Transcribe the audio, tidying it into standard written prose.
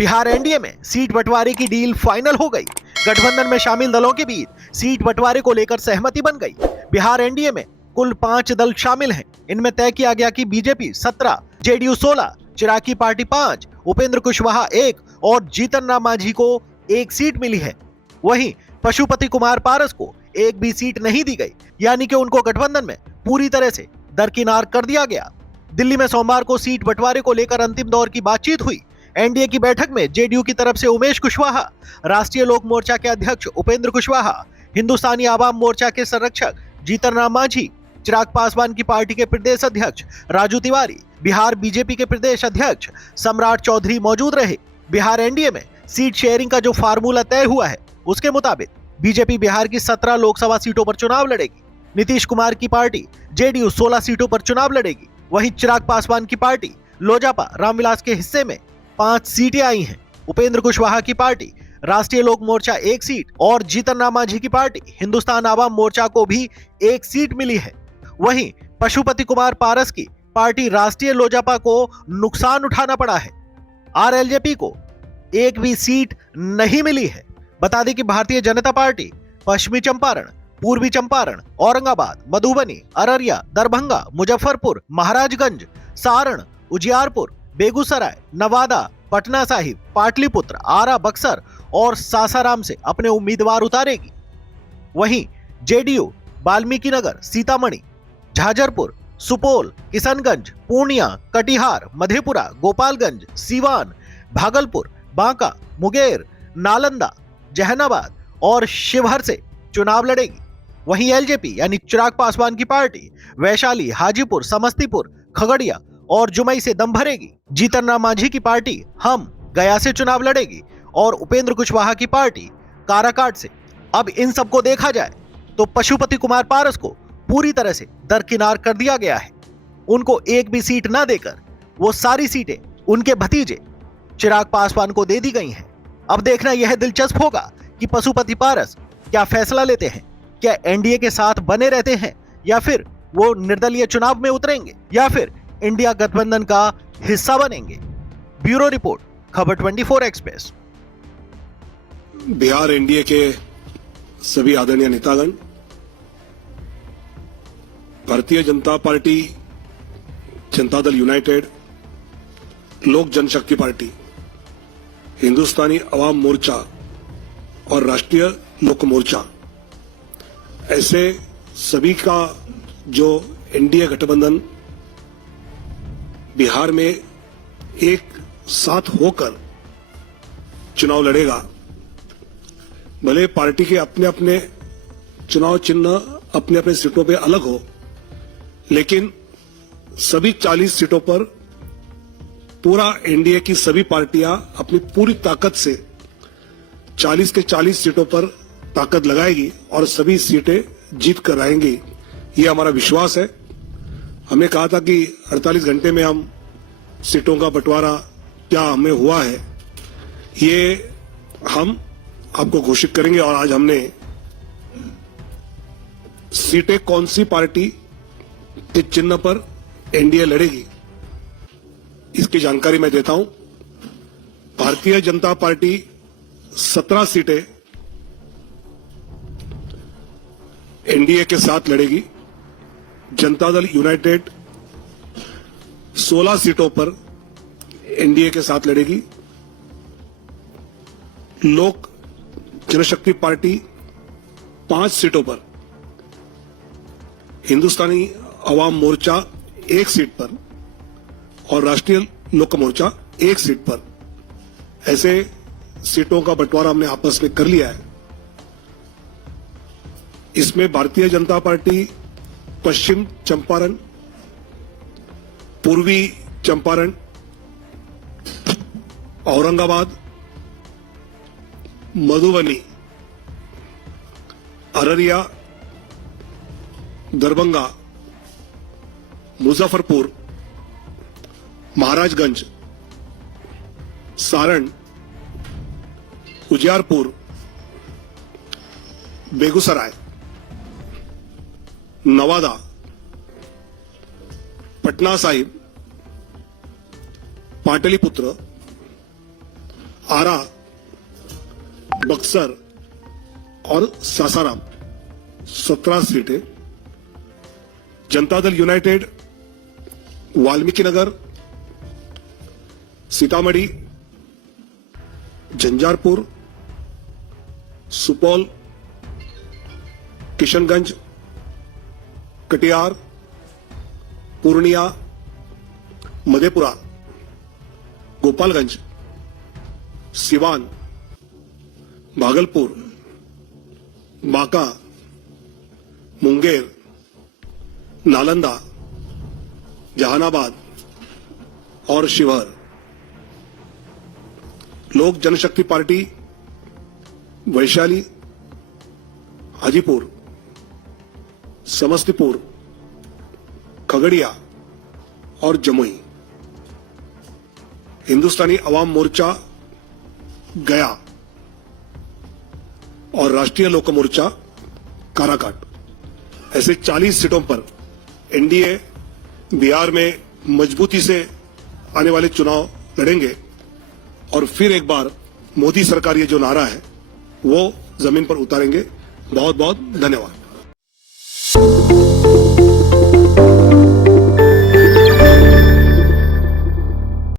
Bihar NDA में seat बंटवारे की डील फाइनल हो गई। गठबंधन में शामिल दलों के बीच सीट बंटवारे को लेकर सहमति बन गई। बिहार एनडीए में कुल 5 दल शामिल हैं। इनमें तय किया गया कि बीजेपी 17, जेडीयू 16, चिराग की पार्टी 5, उपेंद्र कुशवाहा 1 और जीतन राम मांझी को 1 सीट मिली है। वहीं पशुपति कुमार पारस को एक भी सीट नहीं दी गई, यानी कि उनको गठबंधन में पूरी तरह से दरकिनार कर दिया गया। दिल्ली में सोमवार को सीट बंटवारे को लेकर अंतिम दौर की बातचीत हुई। एनडीए की बैठक में जेडीयू की तरफ से उमेश कुशवाहा, राष्ट्रीय लोक मोर्चा के अध्यक्ष उपेंद्र कुशवाहा, हिंदुस्तानी आवाम मोर्चा के संरक्षक जीतन राम मांझी, चिराग पासवान की पार्टी के प्रदेश अध्यक्ष राजू तिवारी, बिहार बीजेपी के प्रदेश अध्यक्ष सम्राट चौधरी मौजूद रहे। बिहार एनडीए में सीट शेयरिंग का जो फार्मूला तय हुआ है, उसके मुताबिक बीजेपी बिहार की 17 लोकसभा सीटों पर चुनाव लड़ेगी। नीतीश कुमार की पार्टी जेडीयू 16 सीटों पर चुनाव लड़ेगी। वहीं चिराग पासवान की पार्टी लोजपा रामविलास के हिस्से में 5 सीटें आई हैं। उपेंद्र कुशवाहा की पार्टी राष्ट्रीय लोक मोर्चा 1 सीट और जीतन राम मांझी की पार्टी हिंदुस्तान आवाम मोर्चा को भी 1 सीट मिली है। वहीं पशुपति कुमार पारस की पार्टी राष्ट्रीय लोजपा को नुकसान उठाना पड़ा है। आरएलजेपी को एक भी सीट नहीं मिली है। बता दें कि भारतीय जनता पार्टी पश्चिमी चंपारण, पूर्वी चंपारण, औरंगाबाद, मधुबनी, अररिया, दरभंगा, मुजफ्फरपुर, महाराजगंज, सारण, उजियारपुर, बेगूसराय, नवादा, पटना साहिब, पाटलिपुत्र, आरा, बक्सर और सासाराम से अपने उम्मीदवार उतारेगी। वहीं जेडीयू वाल्मीकि नगर, सीतामढ़ी, झाझरपुर, सुपौल, किशनगंज, पूर्णिया, कटिहार, मधेपुरा, गोपालगंज, सीवान, भागलपुर, बांका, मुंगेर, नालंदा, जहानाबाद और शिवहर से चुनाव लड़ेगी। वहीं एलजेपी यानी चिराग पासवान की पार्टी वैशाली, हाजीपुर, समस्तीपुर, खगड़िया और जुमई से दम भरेगी। जीतन राम मांझी की पार्टी हम गया से चुनाव लड़ेगी और उपेंद्र कुशवाहा की पार्टी काराकाट से। अब इन सबको देखा जाए तो पशुपति कुमार पारस को पूरी तरह से दरकिनार कर दिया गया है। उनको एक भी सीट ना देकर वो सारी सीटें उनके भतीजे चिराग पासवान को दे दी गई हैं। अब देखना यह दिलचस्प होगा कि पशुपति पारस क्या फैसला लेते हैं। क्या एनडीए के साथ बने रहते हैं या फिर वो निर्दलीय चुनाव में उतरेंगे या फिर इंडिया गठबंधन का हिस्सा बनेंगे। ब्यूरो रिपोर्ट, खबर 24 एक्सप्रेस। बिहार एनडीए के सभी आदरणीय नेतागण, भारतीय जनता पार्टी, जनता दल यूनाइटेड, लोक जनशक्ति पार्टी, हिंदुस्तानी अवाम मोर्चा और राष्ट्रीय लोक मोर्चा, ऐसे सभी का जो एनडीए गठबंधन बिहार में एक साथ होकर चुनाव लड़ेगा। भले पार्टी के अपने अपने चुनाव चिन्ह अपने अपने सीटों पे अलग हो, लेकिन सभी 40 सीटों पर पूरा एनडीए की सभी पार्टियां अपनी पूरी ताकत से 40 के 40 सीटों पर ताकत लगाएगी और सभी सीटें जीत कर आएंगी। ये हमारा विश्वास है। हमने कहा था कि 48 घंटे में हम सीटों का बंटवारा क्या हमें हुआ है, ये हम आपको घोषित करेंगे। और आज हमने सीटें कौन सी पार्टी के चिन्ह पर एनडीए लड़ेगी, इसकी जानकारी मैं देता हूं। भारतीय जनता पार्टी 17 सीटें एनडीए के साथ लड़ेगी। जनता दल यूनाइटेड 16 सीटों पर एनडीए के साथ लड़ेगी। लोक जनशक्ति पार्टी 5 सीटों पर, हिंदुस्तानी अवाम मोर्चा 1 सीट पर और राष्ट्रीय लोक मोर्चा 1 सीट पर, ऐसे सीटों का बंटवारा हमने आपस में कर लिया है। इसमें भारतीय जनता पार्टी पश्चिम चंपारण, पूर्वी चंपारण, औरंगाबाद, मधुबनी, अररिया, दरभंगा, मुजफ्फरपुर, महाराजगंज, सारण, उजियारपुर, बेगूसराय, नवादा, पटना साहिब, पाटलिपुत्र, आरा, बक्सर और सासाराम 17 सीटें, जनता दल यूनाइटेड वाल्मीकि नगर, सीतामढ़ी, झंझारपुर, सुपौल, किशनगंज, कटिहार, पूर्णिया, मधेपुरा, गोपालगंज, सिवान, भागलपुर, बांका, मुंगेर, नालंदा, जहानाबाद और शिवहर। लोक जनशक्ति पार्टी वैशाली, हाजीपुर, समस्तीपुर, खगड़िया और जमुई। हिंदुस्तानी अवाम मोर्चा गया और राष्ट्रीय लोक मोर्चा काराकाट। ऐसे 40 सीटों पर एनडीए बिहार में मजबूती से आने वाले चुनाव लड़ेंगे और फिर एक बार मोदी सरकार ये जो नारा है वो जमीन पर उतारेंगे। बहुत बहुत धन्यवाद।